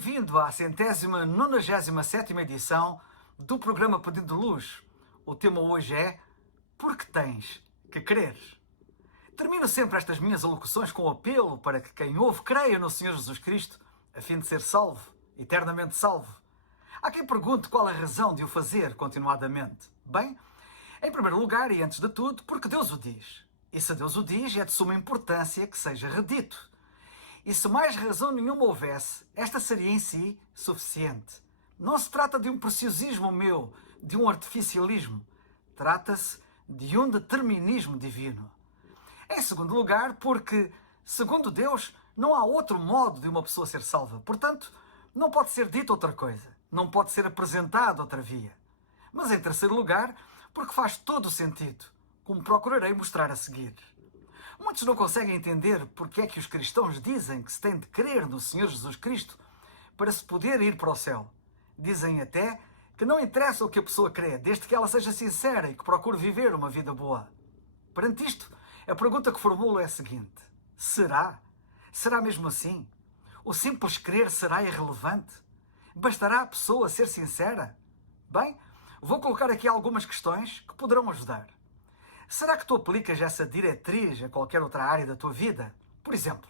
Bem-vindo à 197ª edição do programa Pedindo Luz. O tema hoje é Porque tens que crer. Termino sempre estas minhas alocuções com o apelo para que quem ouve creia no Senhor Jesus Cristo, a fim de ser salvo, eternamente salvo. Há quem pergunte qual a razão de o fazer continuadamente. Bem, em primeiro lugar e antes de tudo, porque Deus o diz. E se Deus o diz, é de suma importância que seja redito. E se mais razão nenhuma houvesse, esta seria em si suficiente. Não se trata de um preciosismo meu, de um artificialismo. Trata-se de um determinismo divino. Em segundo lugar, porque, segundo Deus, não há outro modo de uma pessoa ser salva. Portanto, não pode ser dito outra coisa. Não pode ser apresentado outra via. Mas em terceiro lugar, porque faz todo o sentido, como procurarei mostrar a seguir. Muitos não conseguem entender porque é que os cristãos dizem que se tem de crer no Senhor Jesus Cristo para se poder ir para o céu. Dizem até que não interessa o que a pessoa crê, desde que ela seja sincera e que procure viver uma vida boa. Perante isto, a pergunta que formulo é a seguinte: será? Será mesmo assim? O simples crer será irrelevante? Bastará a pessoa ser sincera? Bem, vou colocar aqui algumas questões que poderão ajudar. Será que tu aplicas essa diretriz a qualquer outra área da tua vida? Por exemplo,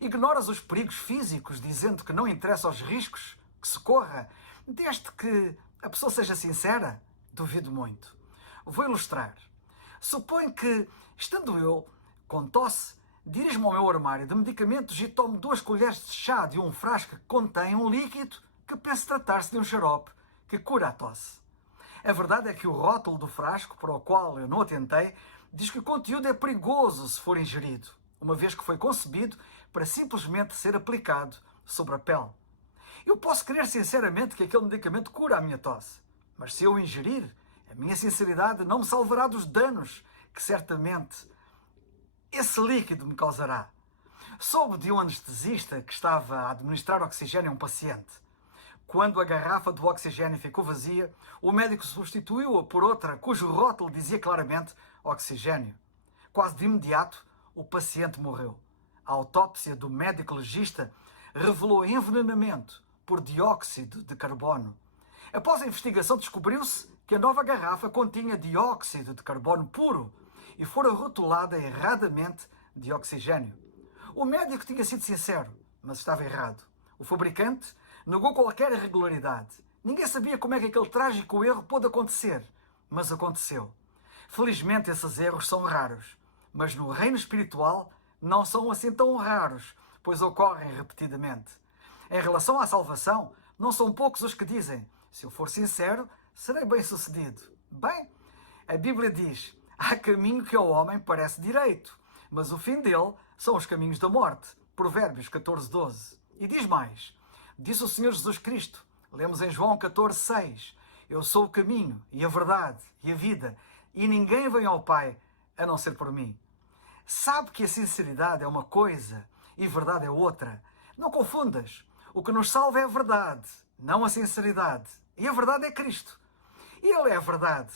ignoras os perigos físicos dizendo que não interessa os riscos que se corra, desde que a pessoa seja sincera? Duvido muito. Vou ilustrar. Suponho que, estando eu com tosse, dirijo-me ao meu armário de medicamentos e tomo 2 colheres de chá de um frasco que contém um líquido que penso tratar-se de um xarope que cura a tosse. A verdade é que o rótulo do frasco, para o qual eu não atentei, diz que o conteúdo é perigoso se for ingerido, uma vez que foi concebido para simplesmente ser aplicado sobre a pele. Eu posso crer sinceramente que aquele medicamento cura a minha tosse, mas se eu o ingerir, a minha sinceridade não me salvará dos danos que certamente esse líquido me causará. Soube de um anestesista que estava a administrar oxigênio a um paciente. Quando a garrafa do oxigênio ficou vazia, o médico substituiu-a por outra cujo rótulo dizia claramente oxigênio. Quase de imediato, o paciente morreu. A autópsia do médico legista revelou envenenamento por dióxido de carbono. Após a investigação, descobriu-se que a nova garrafa continha dióxido de carbono puro e fora rotulada erradamente de oxigênio. O médico tinha sido sincero, mas estava errado. O fabricante negou qualquer irregularidade. Ninguém sabia como é que aquele trágico erro pôde acontecer, mas aconteceu. Felizmente esses erros são raros, mas no reino espiritual não são assim tão raros, pois ocorrem repetidamente. Em relação à salvação, não são poucos os que dizem: se eu for sincero, serei bem-sucedido. Bem, a Bíblia diz: há caminho que ao homem parece direito, mas o fim dele são os caminhos da morte. Provérbios 14:12. E diz mais: disse o Senhor Jesus Cristo, lemos em João 14:6, eu sou o caminho e a verdade e a vida, e ninguém vem ao Pai a não ser por mim. Sabe que a sinceridade é uma coisa e verdade é outra. Não confundas. O que nos salva é a verdade, não a sinceridade. E a verdade é Cristo. E Ele é a verdade,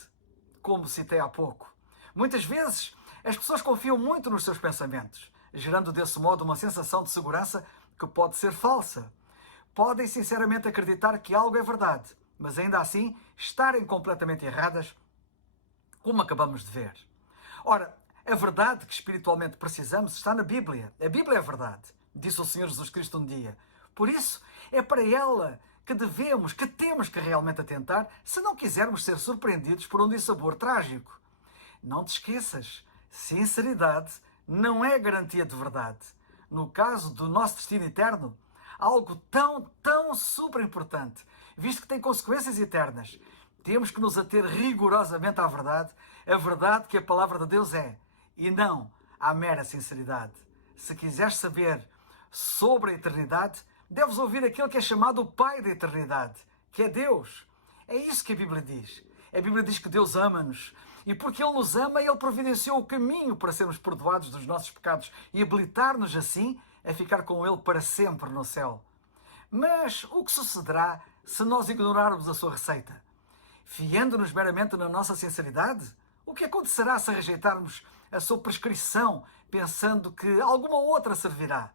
como citei há pouco. Muitas vezes as pessoas confiam muito nos seus pensamentos, gerando desse modo uma sensação de segurança que pode ser falsa. Podem sinceramente acreditar que algo é verdade, mas ainda assim estarem completamente erradas, como acabamos de ver. Ora, a verdade que espiritualmente precisamos está na Bíblia. A Bíblia é a verdade, disse o Senhor Jesus Cristo um dia. Por isso, é para ela que temos que realmente atentar, se não quisermos ser surpreendidos por um dissabor trágico. Não te esqueças, sinceridade não é garantia de verdade. No caso do nosso destino eterno, algo tão super importante, visto que tem consequências eternas, temos que nos ater rigorosamente à verdade, a verdade que a palavra de Deus é, e não à mera sinceridade. Se quiseres saber sobre a eternidade, deves ouvir aquele que é chamado o Pai da eternidade, que é Deus. É isso que a Bíblia diz. A Bíblia diz que Deus ama-nos, e porque Ele nos ama, Ele providenciou o caminho para sermos perdoados dos nossos pecados e habilitar-nos assim a ficar com Ele para sempre no céu. Mas o que sucederá se nós ignorarmos a sua receita? Fiando-nos meramente na nossa sinceridade? O que acontecerá se rejeitarmos a sua prescrição, pensando que alguma outra servirá?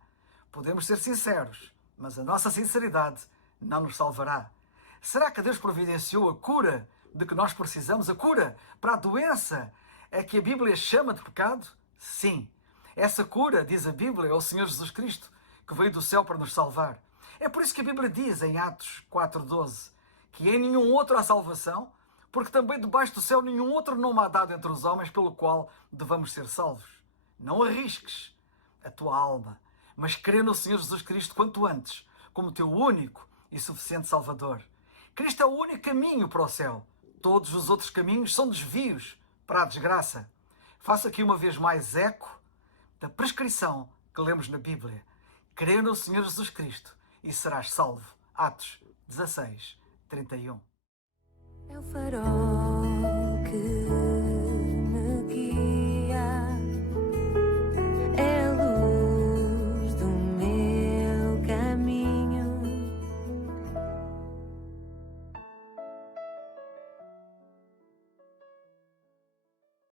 Podemos ser sinceros, mas a nossa sinceridade não nos salvará. Será que Deus providenciou a cura de que nós precisamos? A cura para a doença é que a Bíblia chama de pecado? Sim. Essa cura, diz a Bíblia, é o Senhor Jesus Cristo, que veio do céu para nos salvar. É por isso que a Bíblia diz em Atos 4:12 que em nenhum outro há salvação, porque também debaixo do céu nenhum outro nome há dado entre os homens pelo qual devamos ser salvos. Não arrisques a tua alma, mas crê no Senhor Jesus Cristo quanto antes, como teu único e suficiente Salvador. Cristo é o único caminho para o céu. Todos os outros caminhos são desvios para a desgraça. Faço aqui uma vez mais eco da prescrição que lemos na Bíblia. Crê no Senhor Jesus Cristo e serás salvo. Atos 16:31. É o farol